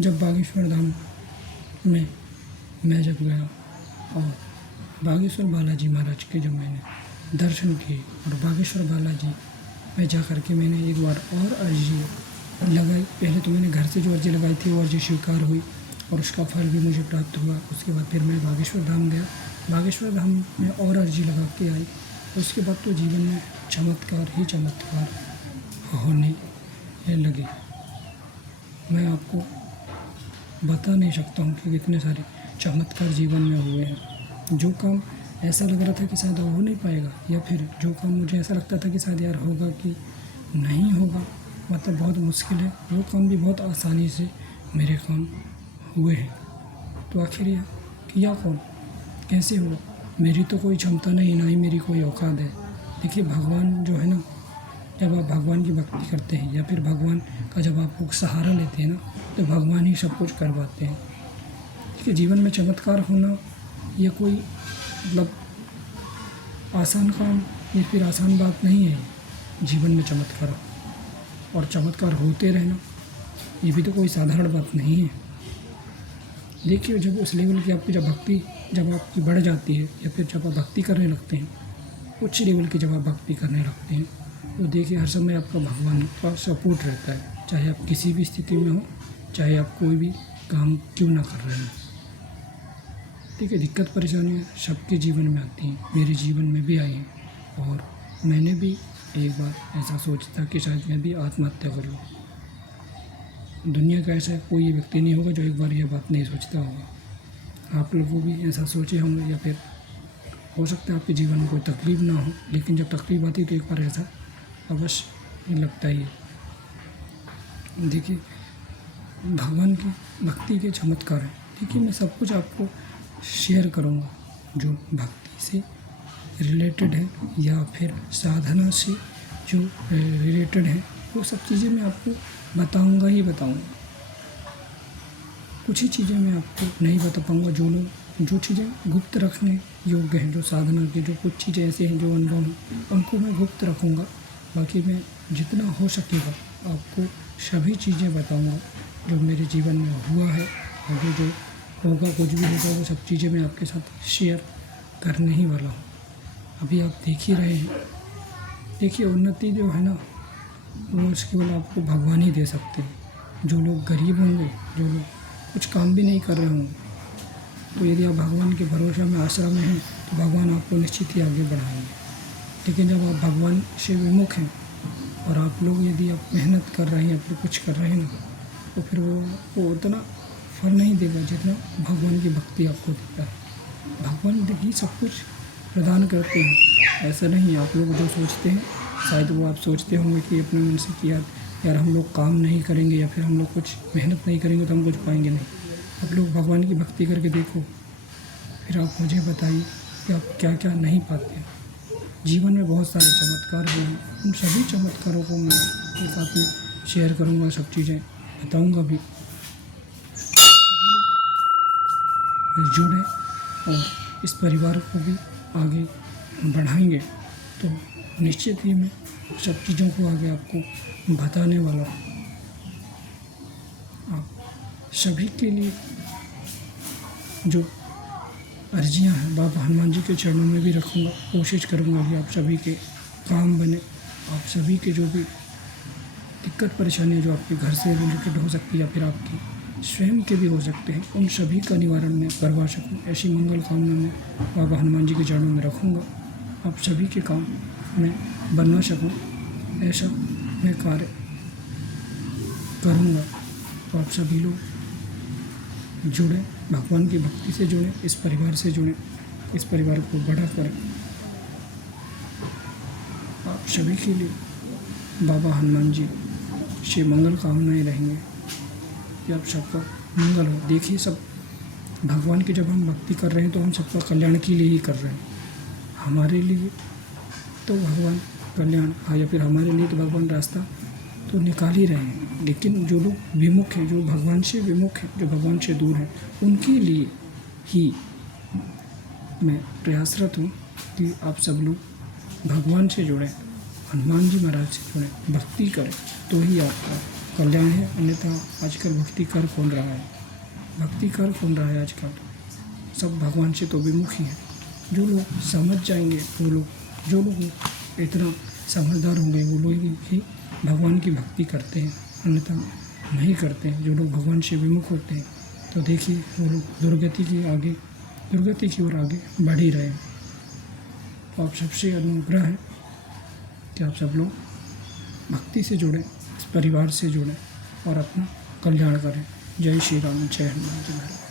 जब बागेश्वर धाम में मैं जब गया और बागेश्वर बालाजी महाराज के जब मैंने दर्शन किए और बागेश्वर बालाजी में जा कर के मैंने एक बार और अर्जी लगाई। पहले तो मैंने घर से जो अर्जी लगाई थी वो अर्जी स्वीकार हुई और उसका फल भी मुझे प्राप्त हुआ। उसके बाद फिर मैं बागेश्वर धाम गया। बागेश्वर धाम में और अर्जी लगा के आई। उसके बाद तो जीवन में चमत्कार ही चमत्कार होने लगे। मैं आपको बता नहीं सकता हूँ कि कितने सारे चमत्कार जीवन में हुए हैं। जो काम ऐसा लग रहा था कि शायद हो नहीं पाएगा, या फिर जो काम मुझे ऐसा लगता था कि शायद यार होगा कि नहीं होगा, मतलब बहुत मुश्किल है, वो काम भी बहुत आसानी से मेरे काम हुए हैं। तो आखिर यह किया कौन, कैसे हुआ? मेरी तो कोई क्षमता नहीं, ना ही मेरी कोई औकात है। देखिए, भगवान जो है ना, जब आप भगवान की भक्ति करते हैं या फिर भगवान का जब आप लोग सहारा लेते हैं ना, तो भगवान ही सब कुछ करवाते हैं। देखिए, जीवन में चमत्कार होना ये कोई मतलब आसान काम या फिर आसान बात नहीं है। जीवन में चमत्कार और चमत्कार होते रहना ये भी तो कोई साधारण बात नहीं है। देखिए, जब उस लेवल की आपकी भक्ति जब आपकी बढ़ जाती है या फिर जब आप भक्ति करने लगते हैं, उच्च लेवल की जब आप भक्ति करने लगते हैं, तो देखिए हर समय आपका भगवान का सपोर्ट रहता है। चाहे आप किसी भी स्थिति में हो, चाहे आप कोई भी काम क्यों ना कर रहे हो। ठीक है, दिक्कत परेशानियाँ सबके जीवन में आती हैं, मेरे जीवन में भी आई हैं। और मैंने भी एक बार ऐसा सोचा था कि शायद मैं भी आत्महत्या कर लूँ। दुनिया का ऐसा कोई व्यक्ति नहीं होगा जो एक बार यह बात नहीं सोचता होगा। आप लोगों भी ऐसा सोचे होंगे, या फिर हो सकता है आपके जीवन में कोई तकलीफ़ ना हो, लेकिन जब तकलीफ़ आती है तो एक बार ऐसा अवश्य लगता ही है। देखिए, भगवान की भक्ति के चमत्कार हैं। देखिए, मैं सब कुछ आपको शेयर करूँगा जो भक्ति से रिलेटेड है या फिर साधना से जो रिलेटेड है, वो सब चीज़ें मैं आपको बताऊँगा ही बताऊँगा। कुछ ही चीज़ें मैं आपको नहीं बता पाऊँगा। जो चीज़ें गुप्त रखने योग्य हैं, जो साधना की जो कुछ चीज़ें ऐसे हैं जो अनुभव हैं, उनको मैं गुप्त रखूँगा। बाकी मैं जितना हो सकेगा आपको सभी चीज़ें बताऊँगा जो मेरे जीवन में हुआ है, और जो होगा, कुछ भी होगा, वो सब चीज़ें मैं आपके साथ शेयर करने ही वाला हूँ। अभी आप देख ही रहे हैं। देखिए, उन्नति जो है ना, वो केवल आपको भगवान ही दे सकते हैं। जो लोग गरीब होंगे, जो लोग कुछ काम भी नहीं कर रहे होंगे, तो यदि आप भगवान के भरोसे में आश्रम में हैं, तो भगवान आपको निश्चित ही आगे बढ़ाएंगे। लेकिन जब आप भगवान से विमुख हैं और आप लोग यदि आप मेहनत कर रहे हैं या फिर कुछ कर रहे हैं ना, तो फिर वो उतना फल नहीं देगा जितना भगवान की भक्ति आपको देता है। भगवान ही सब कुछ प्रदान करते हैं। ऐसा नहीं, आप लोग जो सोचते हैं शायद वो आप सोचते होंगे कि अपने मन से कि यार हम लोग काम नहीं करेंगे या फिर हम लोग कुछ मेहनत नहीं करेंगे तो हम कुछ पाएंगे नहीं। आप लोग भगवान की भक्ति करके देखो, फिर आप मुझे बताइए कि आप क्या क्या नहीं पाते हैं। जीवन में बहुत सारे चमत्कार हुए हैं, उन सभी चमत्कारों को मैं आपके साथ में शेयर करूँगा, सब चीज़ें बताऊँगा भी। जुड़े और इस परिवार को भी आगे बढ़ाएंगे, तो निश्चित ही मैं सब चीज़ों को आगे आपको बताने वाला हूँ। आप सभी के लिए जो अर्जियां हैं बाबा हनुमान जी के चरणों में भी रखूँगा। कोशिश करूँगा कि आप सभी के काम बने। आप सभी के जो भी दिक्कत परेशानियाँ जो आपके घर से रिलेटेड हो सकती है या फिर आपकी स्वयं के भी हो सकते हैं, उन सभी का निवारण मैं करवा सकूं, ऐसी मंगल कामना मैं बाबा हनुमान जी के चरणों में रखूँगा। आप सभी के काम में बनवा सकूं, ऐसा मैं कार्य करूँगा। तो आप सभी लोग जुड़ें, भगवान की भक्ति से जुड़ें, इस परिवार से जुड़ें, इस परिवार को बड़ा करें। आप सभी के लिए बाबा हनुमान जी से मंगल कामनाएं रहेंगे कि आप सबका मंगल हो। देखिए, सब भगवान की जब हम भक्ति कर रहे हैं तो हम सबका कल्याण के लिए ही कर रहे हैं। हमारे लिए तो भगवान कल्याण, या फिर हमारे लिए तो भगवान रास्ता तो निकाल ही रहे हैं। लेकिन जो लोग विमुख हैं, जो भगवान से विमुख हैं, जो भगवान से दूर हैं, उनके लिए ही मैं प्रयासरत हूँ कि आप सब लोग भगवान से जुड़ें, हनुमान जी महाराज से जुड़ें, भक्ति करें, तो ही आपका कल्याण है, अन्यथा आजकल भक्ति कर कौन रहा है? भक्ति कर कौन रहा है आजकल? सब भगवान से तो विमुख ही हैं। जो लोग समझ जाएंगे, वो लोग, जो लोग इतना समझदार होंगे, वो लोग ही भगवान की भक्ति करते हैं, अन्यथा नहीं करते हैं। जो लोग भगवान से विमुख होते हैं तो देखिए वो लोग दुर्गति की ओर आगे बढ़ ही रहे हैं। तो आप सबसे अनुग्रह है कि आप सब लोग भक्ति से जुड़ें, इस परिवार से जुड़ें और अपना कल्याण करें। जय श्री राम, जय हनुमान जी महाराज।